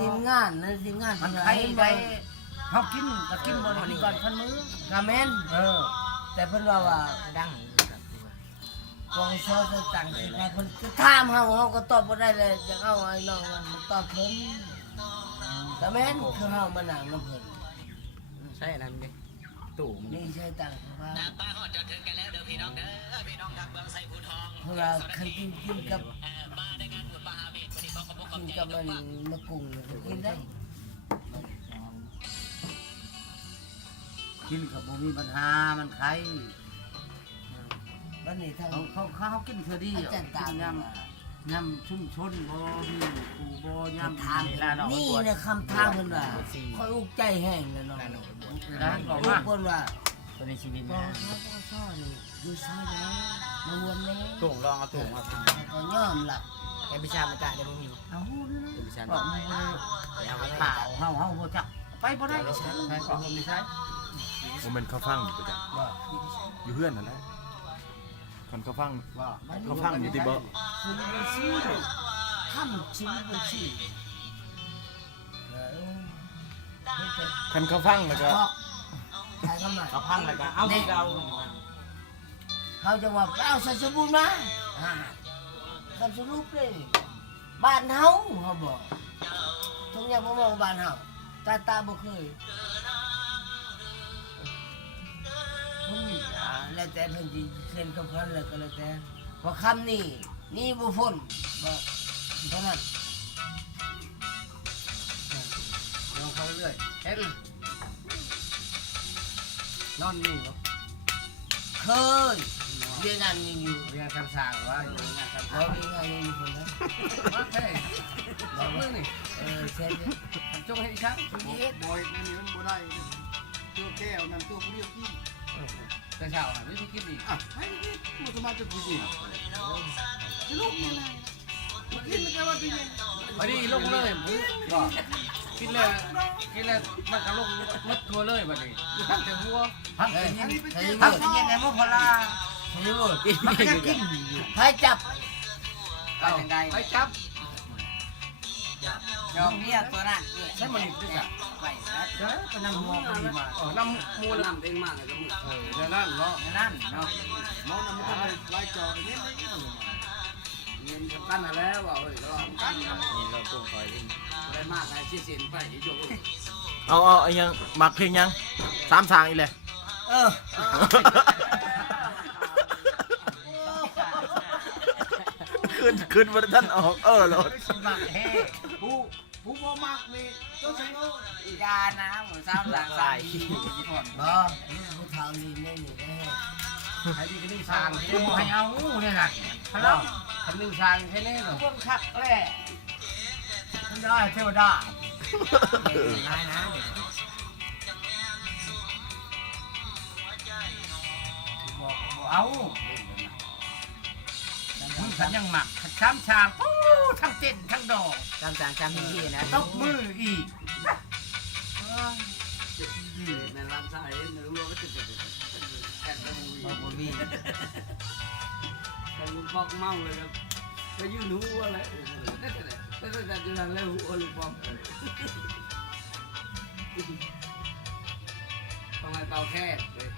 ทีมงานนะทีมงาน มันใครได้เฮากินก็กินบ่ได้กินก่อนพันมื้อก าแมนแต่เพิ่นว่าดัง กองโซจะตั้งสิไปเพิ่นก็ถามเฮาก็ตอบบ่ได้เลยจะเอาไอ้น้องมันตอบเพิ่นกาแมนคือเฮามานั่งนำเพิ่น ใช่อะไรมันดิตู่มัน นี่ใช่ตั้งว่า ป้าฮอดจนถึงกันแล้วเด้อพี่น้องเด้อพี่น้องทางเมืองไซภูทอง เพราะว่าคันกินกับ มาในงานบุญมหาเมตวันนี้บอกกับ กินกับมันมะกรุงกินได้ กินกับบ่มีปัญหามันใคร วันนี้ทาง เขากินเทื่อดี อาจารย์ตาม ยำชุ่มชนบ่มีกูบ่ยำ ถามนี่นะคำถามเพิ่นว่าค่อยอุกใจแห้งแล้วเนาะ ร้านบอก อุ ว่าก เพิ่นว่า ตัวในชีวิต ปอ นะ ชอนี่อยู่ซ้ายแล้วมาวนแล้ว ตู่ลองเอาตู่มาทำ ก็ยอมหลับ ไอ้พิชามันจะได้พวกนี้ เอาหูนี่นะ ไอ้พิชา บอกมึงบ่ได้ เอา เปล่าเฮาบ่จักไปบ่ได้ใช่ของผมไม่ใช่ ผมเป็นข้าวฟังอยู่ประจ บ่ ำอยู่เพื่อนนั่นแหละคนข้าวฟัง บ่ ข้าวฟังอยู่ที่บ่ คุณบัญชีทำชีวิตบัญชีแล้ว คันข้าวฟังแล้วก็ ใครเข้ามา เอาพังแล้วก็เอาที่เรา เขาจะว่าเอาสัสบุญมาคำสรุปเลยบ้านเฮาเขาบอกทุกอย่างผมบอกบ้านเฮาตาบ่เคยแล้วแต่เพิ่นสิเซ็นกับเพิ่นแล้วก็แล้วแต่เพราะคำนี้นี่บ่พ้นบอกเท่านั้น ลองเขาเรื่อยเห็นนอนนี่บ่ เคยเรียนงานนี้อยู่ เรียนคำสั่งว่าอยู่งานคำ เรา สั่ง เรียนงานนี้อยู่คนนั้น ว่าเฮ้ยบอกมึงนี่ เซ็น จงให้ชัก นี่เฮ็ด บอยนี่มันบ่ได้ตัวแก้วนั่นตัวผู้เดียวกิน แต่เช้าอ่ะไม่คิดดี อ่ะให้กินมันสามารถจะกินจะลูกยังไงกินแล้วก็ว่ากิน พอดีลงเลยก็กินเลยมันก็ลงมัดทัวเลยบัดนี้พักแต่หัวพักแต่ยิงพักแต่ยิงไงมันพลา นี่บ่ มันก็กิน ใครจับ เอาไปจับ ยอมเมียตัวนั้น ใช้มันด้วยกัน ไปนะ เด้อไปนำหัวพอดีมาน้ำมูล น้ำเองมากเลยก็มึง เดี๋ยวนั่นเนาะ นั่นเนาะ มองน้ำมันก็เลยไล่จออย่างนี้เงินสำคัญแล้วว่าเฮ้ยเราสำคัญ นี่เราตู่คอยที่ อะไรมากไอ้ที่เสียนไปที่โยก เอาไอ้ยังมักเพลงยังสามสางอีเลย ขึ้นมาท่านออกรถ สิมักแฮ่ผู้บ่มักนี่ต้องใช้เงิน ยานะหมูซ้ำหลังใส่ บ่ผู้เฒ่านี่นี่นี่ ใครดีก็นี่สร้างที่ให้เอาเนี่ยนะพลังคำนึงสร้างแค่นี้เหรอ เพิ่นคักแหละ ไม่ได้เทวดา ง่ายนะ บอกเอามึงฉันยังหมักช้ำชางปู้ทั้งเต้นทั้งดอก จำจางจำพี่นะ ตบมืออีก ในร้านชายในรู้ว่าจะแอบไปมู บอกว่ามี แต่ลุงปอกเมาเลยครับไปยืนหัวอะไรแต่จะนั่งแล้วหัวลุงปอกต้องให้เป่าแค่เลย